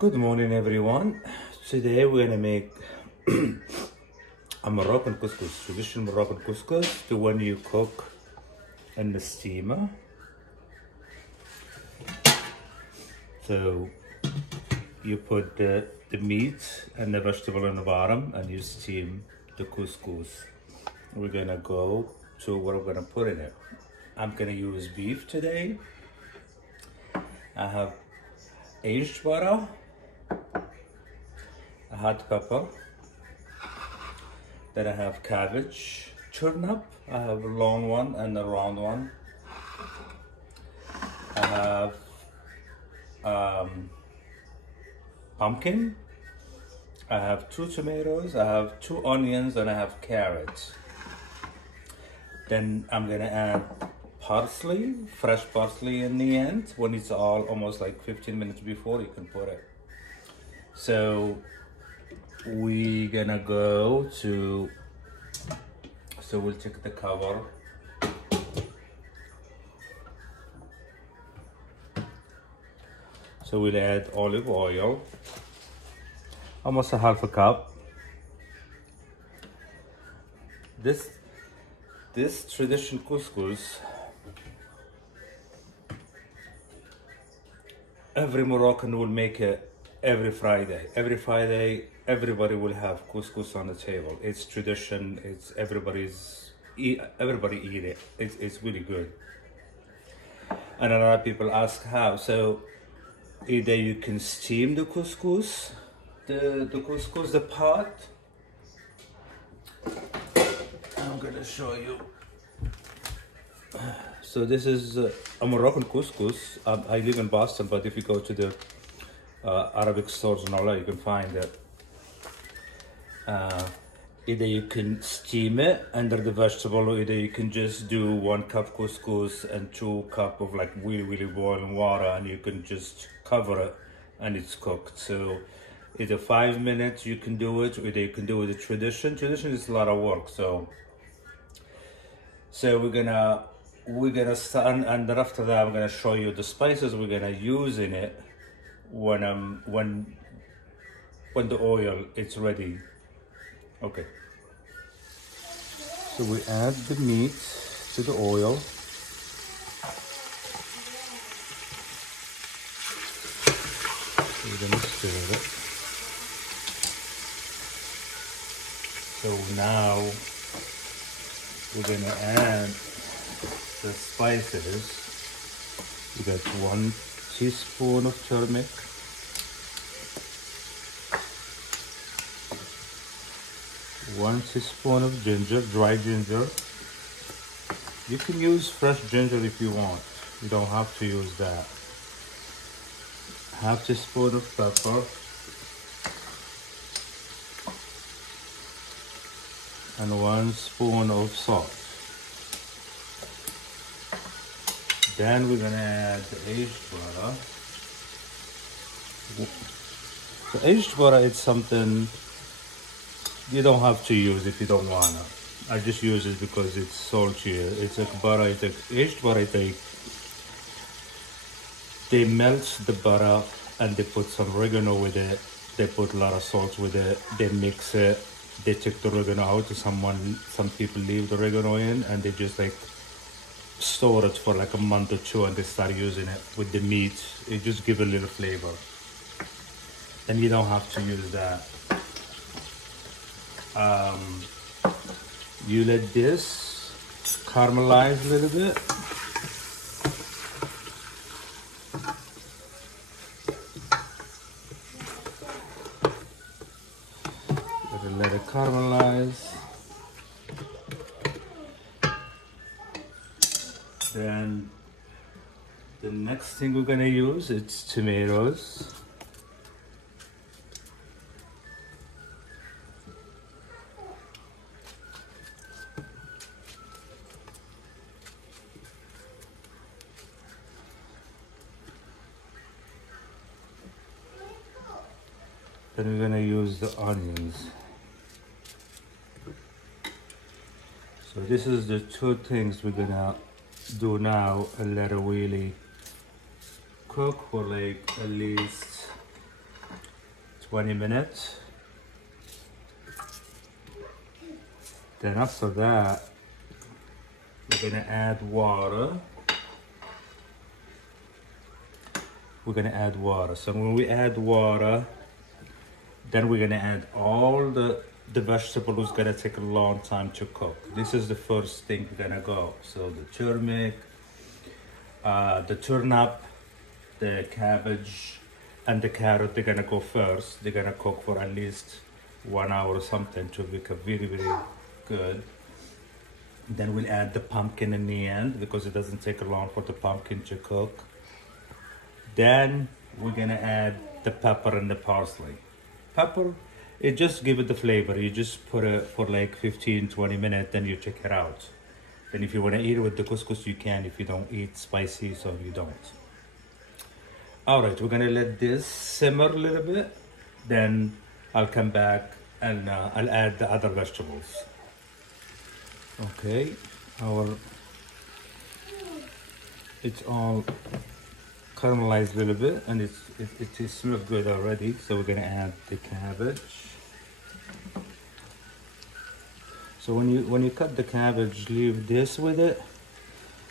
Good morning, everyone. Today we're gonna make a Moroccan couscous, traditional Moroccan couscous, the one you cook in the steamer. So you put the meat and the vegetable in the bottom and you steam the couscous. We're gonna go to what I'm gonna put in it. I'm gonna use beef today. I have aged butter, a hot pepper, then I have cabbage, turnip. I have a long one and a round one. I have pumpkin. I have 2 tomatoes. I have 2 onions and I have carrots. Then I'm gonna add parsley, fresh parsley in the end when it's all almost like 15 minutes before you can put it. So we're gonna go to, so we'll check the cover. So we'll add olive oil, almost a half a cup. This traditional couscous, every Moroccan will make it every Friday. Every Friday, everybody will have couscous on the table. It's tradition. It's everybody eat it. It's really good. And a lot of people ask how. So either you can steam the couscous, the pot. I'm gonna show you. So this is a Moroccan couscous. I live in Boston, but if you go to the Arabic stores and all that, you can find it. Either you can steam it under the vegetable, or either you can just do 1 cup couscous and 2 cup of like really boiling water, and you can just cover it and it's cooked. So either 5 minutes you can do it, or either you can do it the tradition. Tradition is a lot of work. So we're gonna start, and after that I'm gonna show you the spices we're gonna use in it when the oil is ready. Okay. So we add the meat to the oil. We're gonna stir it. So now we're gonna add the spices. We got 1 teaspoon of turmeric, 1 teaspoon of ginger, dry ginger. You can use fresh ginger if you want. You don't have to use that. 1/2 teaspoon of pepper. And 1 spoon of salt. Then we're gonna add the aged butter. So aged butter is something you don't have to use if you don't wanna. I just use it because it's saltier. It's like butter. It's like aged butter. They melt the butter and they put some oregano with it. They put a lot of salt with it. They mix it. They take the oregano out. Some people leave the oregano in and they just like store it for like a month or 2 and they start using it with the meat. It just gives a little flavor. And you don't have to use that. You let this caramelize a little bit. Let it caramelize. Then the next thing we're gonna use is tomatoes. Then we're gonna use the onions. So this is the 2 things we're gonna do now and let it really cook for like at least 20 minutes. Then after that, we're gonna add water. We're gonna add water. So when we add water, then we're gonna add all the vegetables. Gonna take a long time to cook. This is the first thing gonna go. So the turmeric, the turnip, the cabbage, and the carrot, they're gonna go first. They're gonna cook for at least 1 hour or something to become very, very good. Then we'll add the pumpkin in the end because it doesn't take long for the pumpkin to cook. Then we're gonna add the pepper and the parsley. Pepper, it just give it the flavor. You just put it for like 15-20 minutes, then you check it out. Then if you wanna eat it with the couscous, you can. If you don't eat spicy, so you don't. All right, we're gonna let this simmer a little bit. Then I'll come back and I'll add the other vegetables. Okay, it's all caramelized a little bit, and it smells good already. So we're gonna add the cabbage. So when you cut the cabbage, leave this with it,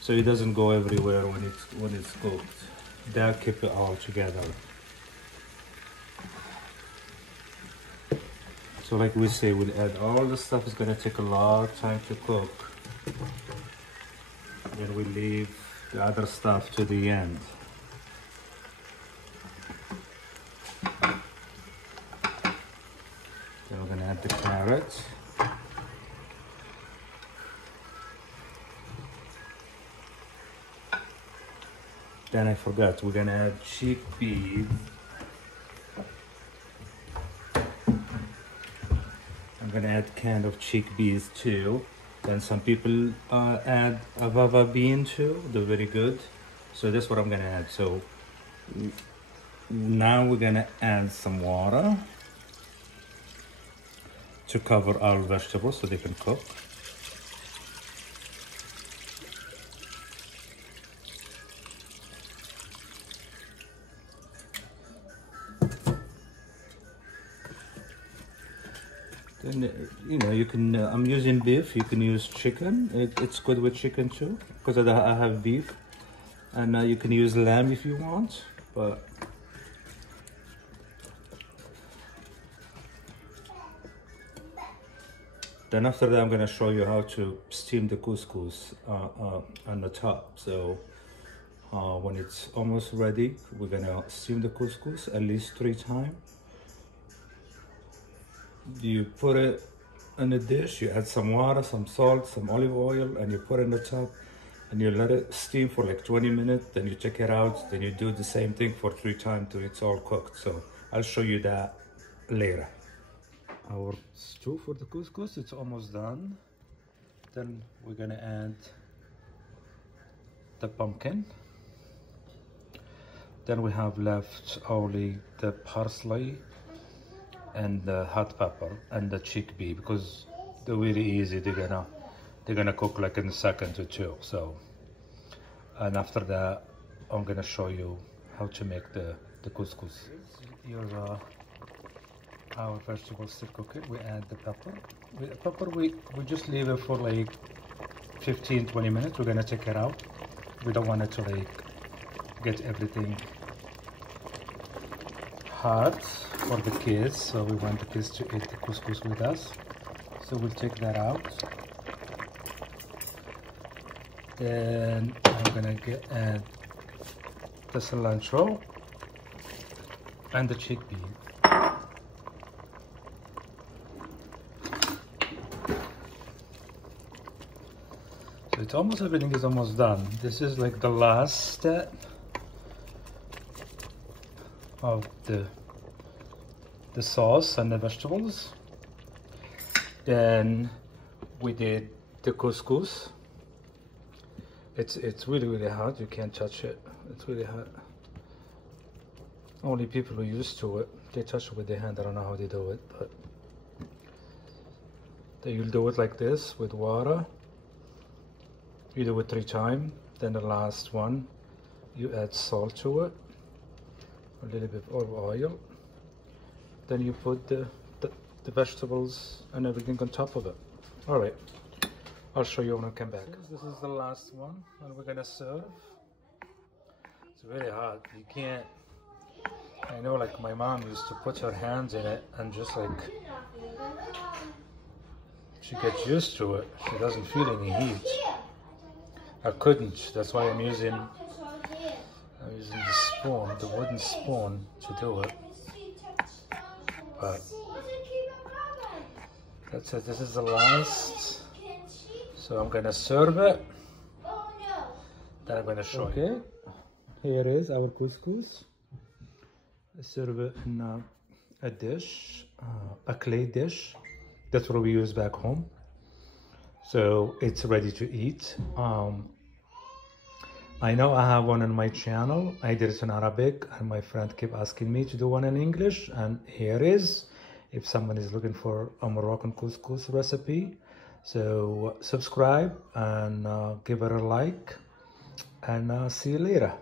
so it doesn't go everywhere when it's cooked. That keep it all together. So like we say, we'll add all the stuff. Is gonna take a lot of time to cook. Then we leave the other stuff to the end. Then we're gonna add the carrots. Then I forgot, we're gonna add chickpeas. I'm gonna add can of chickpeas too. Then some people add avava bean too. They're very good. So that's what I'm gonna add. So now we're gonna add some water to cover our vegetables so they can cook. Then, you know, you can, I'm using beef, you can use chicken. It's good with chicken too, because I have beef. And you can use lamb if you want, but then after that, I'm gonna show you how to steam the couscous on the top. So when it's almost ready, we're gonna steam the couscous at least 3 times. You put it in a dish, you add some water, some salt, some olive oil, and you put it in the top, and you let it steam for like 20 minutes, then you check it out, then you do the same thing for 3 times till it's all cooked. So I'll show you that later. Our stew for the couscous, it's almost done. Then we're gonna add the pumpkin. Then we have left only the parsley and the hot pepper and the chickpea, because they're really easy. They're gonna cook like in a second or two. So, and after that, I'm gonna show you how to make the couscous. Here's our vegetables still cooking. We add the pepper. The pepper, we just leave it for like 15-20 minutes. We're gonna take it out. We don't want it to like get everything hot for the kids, so we want the kids to eat the couscous with us. So we'll take that out. Then I'm gonna add the cilantro and the chickpea. So it's almost, everything is almost done. This is like the last step of the sauce and the vegetables. Then we did the couscous. It's really hot. You can't touch it. It's really hot. Only people who are used to it, they touch it with their hand. I don't know how they do it, but you'll do it like this with water. You do it 3 times. Then the last one, you add salt to it, a little bit of oil, then you put the vegetables and everything on top of it. All right, I'll show you when I come back. This is the last one, and we're gonna serve. It's very hot. You can't. I know, like my mom used to put her hands in it and just like she gets used to it. She doesn't feel any heat. I couldn't. That's why I'm using the spoon, the wooden spoon, to do it. But that's it. This is the last. So I'm gonna serve it. Then I'm gonna show you. Okay, here is our couscous. I serve it in a dish, a clay dish. That's what we use back home. So it's ready to eat. I know I have one on my channel. I did it in Arabic, and my friend kept asking me to do one in English, and here is, if someone is looking for a Moroccan couscous recipe. So subscribe and give it a like, and see you later.